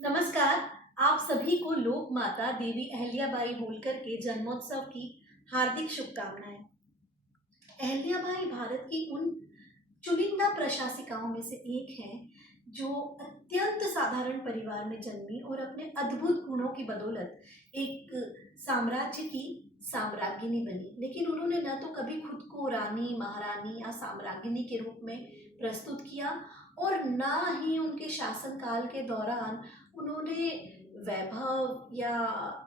नमस्कार। आप सभी को लोक माता देवी अहिल्याबाई होलकर के जन्मोत्सव की हार्दिक शुभकामनाएं। अहिल्याबाई भारत की उन चुनिंदा प्रशासिकाओं में से एक हैं जो अत्यंत साधारण परिवार में जन्मी और अपने अद्भुत गुणों की बदौलत एक साम्राज्य की साम्राज्ञिनी बनी। लेकिन उन्होंने न तो कभी खुद को रानी, महारानी या साम्राज्ञिनी के रूप में प्रस्तुत किया और ना ही उनके शासनकाल के दौरान उन्होंने वैभव या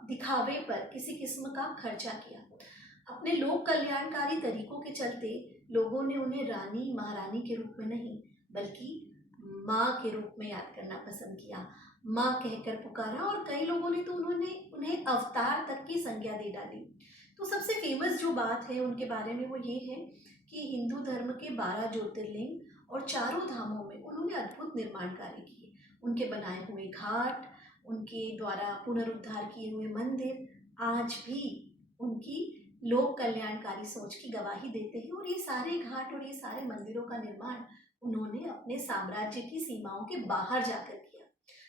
दिखावे पर किसी किस्म का खर्चा किया। अपने लोक कल्याणकारी तरीकों के चलते लोगों ने उन्हें रानी, महारानी के रूप में नहीं बल्कि माँ के रूप में याद करना पसंद किया। माँ कहकर पुकारा और कई लोगों ने तो उन्हें अवतार तक की संज्ञा दे डाली। तो सबसे फेमस जो बात है उनके बारे में वो ये है कि हिंदू धर्म के 12 ज्योतिर्लिंग और चारों धामों में उन्होंने अद्भुत निर्माण कार्य किए। उनके बनाए हुए घाट, उनके द्वारा पुनरुद्धार किए हुए मंदिर आज भी उनकी लोक कल्याणकारी सोच की गवाही देते हैं। और ये सारे घाट और ये सारे मंदिरों का निर्माण उन्होंने अपने साम्राज्य की सीमाओं के बाहर जाकर किया।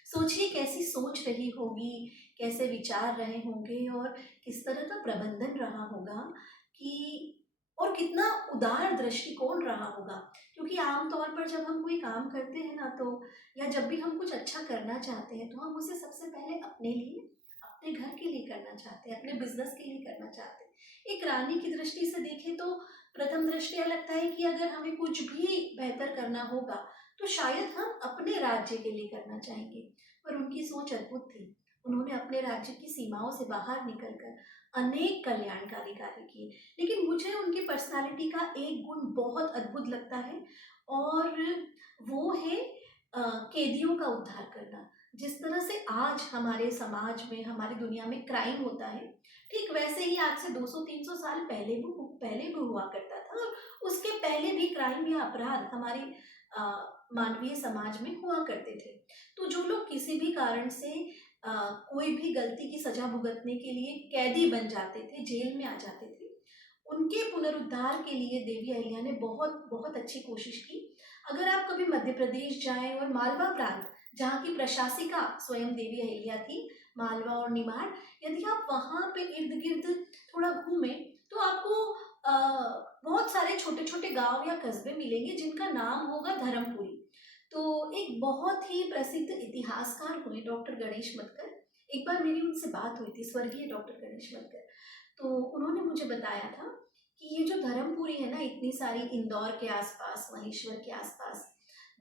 सोचिए कैसी सोच रही होगी, कैसे विचार रहे होंगे और किस तरह का प्रबंधन रहा होगा कि और कितना उदार दृष्टिकोण रहा होगा। क्योंकि आमतौर पर जब हम कोई काम करते हैं ना, तो या जब भी हम कुछ अच्छा करना चाहते हैं तो हम उसे सबसे पहले अपने लिए, अपने घर के लिए करना चाहते हैं, अपने बिजनेस के लिए करना चाहते हैं। एक रानी की दृष्टि से देखें तो प्रथम दृष्टया लगता है कि अगर हमें कुछ भी बेहतर करना होगा तो शायद हम अपने राज्य के लिए करना चाहेंगे। पर उनकी सोच अद्भुत थी। उन्होंने अपने राज्य की सीमाओं से बाहर निकलकर अनेक कल्याणकारी कार्य किए। लेकिन मुझे उनकी पर्सनालिटी का एक गुण बहुत अद्भुत लगता है और वो है कैदियों का उद्धार करना। जिस तरह से आज हमारे समाज में, हमारी दुनिया में क्राइम होता है, ठीक वैसे ही आज से 200-300 साल पहले भी हुआ करता था। और उसके पहले भी क्राइम या अपराध हमारी मानवीय समाज में हुआ करते थे। तो जो लोग किसी भी कारण से कोई भी गलती की सजा भुगतने के लिए कैदी बन जाते थे, जेल में आ जाते थे, उनके पुनरुद्धार के लिए देवी अहिल्या ने बहुत बहुत अच्छी कोशिश की। अगर आप कभी मध्य प्रदेश जाएं और मालवा प्रांत, जहाँ की प्रशासिका स्वयं देवी अहिल्या थी, मालवा और निमाड़, यदि आप वहाँ पे इर्द गिर्द थोड़ा घूमें तो आपको बहुत सारे छोटे छोटे गांव या कस्बे मिलेंगे जिनका नाम होगा धर्मपुरी। तो एक बहुत ही प्रसिद्ध इतिहासकार हुए डॉक्टर गणेश मतकर। एक बार मेरी उनसे बात हुई थी, स्वर्गीय डॉक्टर गणेश मतकर। तो उन्होंने मुझे बताया था कि ये जो धर्मपुरी है ना, इतनी सारी इंदौर के आसपास, महेश्वर के आसपास,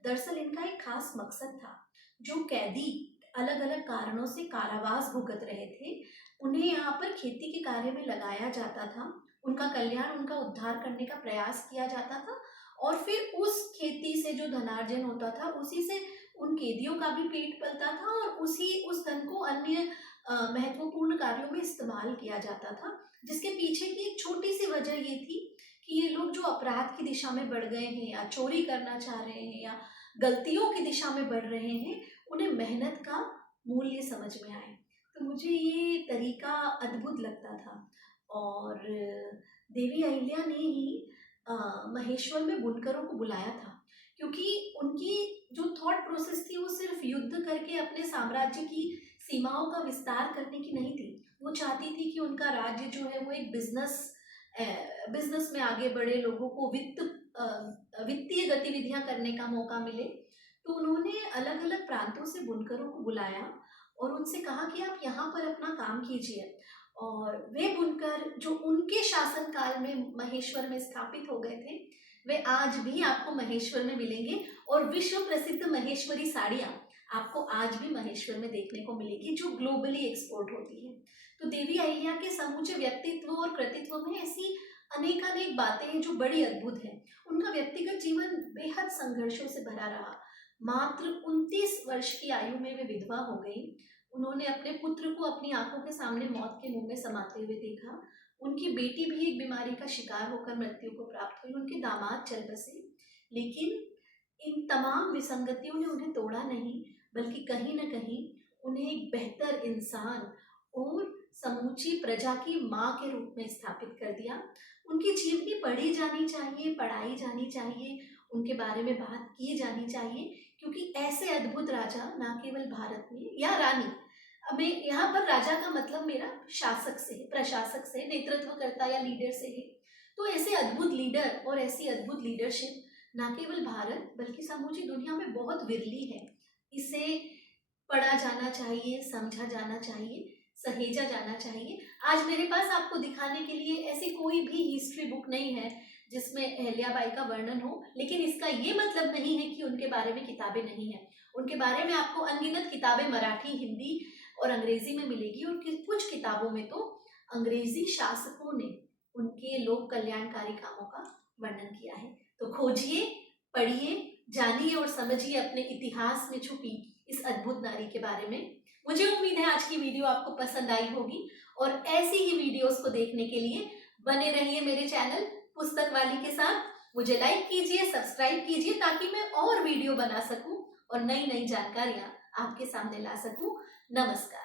दरअसल इनका एक खास मकसद था। जो कैदी अलग अलग कारणों से कारावास भुगत रहे थे, उन्हें यहाँ पर खेती के कार्य में लगाया जाता था, उनका कल्याण, उनका उद्धार करने का प्रयास किया जाता था। और फिर उस खेती से जो धनार्जन होता था उसी से उन कैदियों का भी पेट पलता था और उस धन को अन्य महत्वपूर्ण कार्यों में इस्तेमाल किया जाता था। जिसके पीछे की एक छोटी सी वजह ये थी कि ये लोग जो अपराध की दिशा में बढ़ गए हैं या चोरी करना चाह रहे हैं या गलतियों की दिशा में बढ़ रहे हैं, उन्हें मेहनत का मूल्य समझ में आए। तो मुझे ये तरीका अद्भुत लगता था। और देवी अहिल्या ने ही महेश्वर में बुनकरों को बुलाया था, क्योंकि उनकी जो थॉट प्रोसेस थी वो सिर्फ युद्ध करके अपने साम्राज्य की सीमाओं का विस्तार करने की नहीं थी। वो चाहती थी कि उनका राज्य जो है वो एक बिजनेस में आगे बढ़े, लोगों को वित्तीय गतिविधियां करने का मौका मिले। तो उन्होंने अलग अलग प्रांतों से बुनकरों को बुलाया और उनसे कहा कि आप यहाँ पर अपना काम कीजिए। और वे बुनकर जो उनके शासनकाल में महेश्वर में स्थापित हो गए थे, वे आज भी आपको महेश्वर में मिलेंगे। और विश्व प्रसिद्ध महेश्वरी साड़ियाँ आपको आज भी महेश्वर में देखने को मिलेगी, जो ग्लोबली एक्सपोर्ट होती है। तो देवी अहिल्या के समूचे व्यक्तित्व और कृतित्व में ऐसी अनेकानेक बातें हैं जो बड़ी अद्भुत हैं। उनका व्यक्तिगत जीवन बेहद संघर्षों से भरा रहा। मात्र 29 वर्ष की आयु में वे विधवा हो गई। उन्होंने अपने पुत्र को अपनी आंखों के सामने मौत के मुंह में समाते हुए देखा। उनकी बेटी भी एक बीमारी का शिकार होकर मृत्यु को प्राप्त हुई। उनके दामाद चल बसे, लेकिन इन तमाम विसंगतियों ने उन्हें तोड़ा नहीं, बल्कि कहीं न कहीं उन्हें एक बेहतर इंसान और समूची प्रजा की माँ के रूप में स्थापित कर दिया। उनकी जीवनी पढ़ी जानी चाहिए, पढ़ाई जानी चाहिए, उनके बारे में बात की जानी चाहिए, क्योंकि ऐसे अद्भुत राजा ना केवल भारत में या रानी, मैं यहाँ पर राजा का मतलब मेरा शासक से है, प्रशासक से, नेतृत्वकर्ता या लीडर से है। तो ऐसे अद्भुत लीडर और ऐसी अद्भुत लीडरशिप ना केवल भारत बल्कि समूची दुनिया में बहुत विरली है। इसे पढ़ा जाना चाहिए, समझा जाना चाहिए, सहेजा जाना चाहिए। आज मेरे पास आपको दिखाने के लिए ऐसी कोई भी हिस्ट्री बुक नहीं है जिसमें अहल्याबाई का वर्णन हो, लेकिन इसका ये मतलब नहीं है कि उनके बारे में किताबें नहीं है। उनके बारे में आपको अनगिनत किताबें मराठी, हिंदी और अंग्रेजी में मिलेगी, और कुछ किताबों में तो अंग्रेजी शासकों ने उनके लोक कल्याणकारी कामों का वर्णन किया है। तो खोजिए, पढ़िए, जानिए और समझिए अपने इतिहास में छुपी इस अद्भुत नारी के बारे में। मुझे उम्मीद है आज की वीडियो आपको पसंद आई होगी, और ऐसी ही वीडियोस को देखने के लिए बने रहिए मेरे चैनल पुस्तक वाली के साथ। मुझे लाइक कीजिए, सब्सक्राइब कीजिए, ताकि मैं और वीडियो बना सकूं और नई नई जानकारियां आपके सामने ला सकूं। नमस्कार।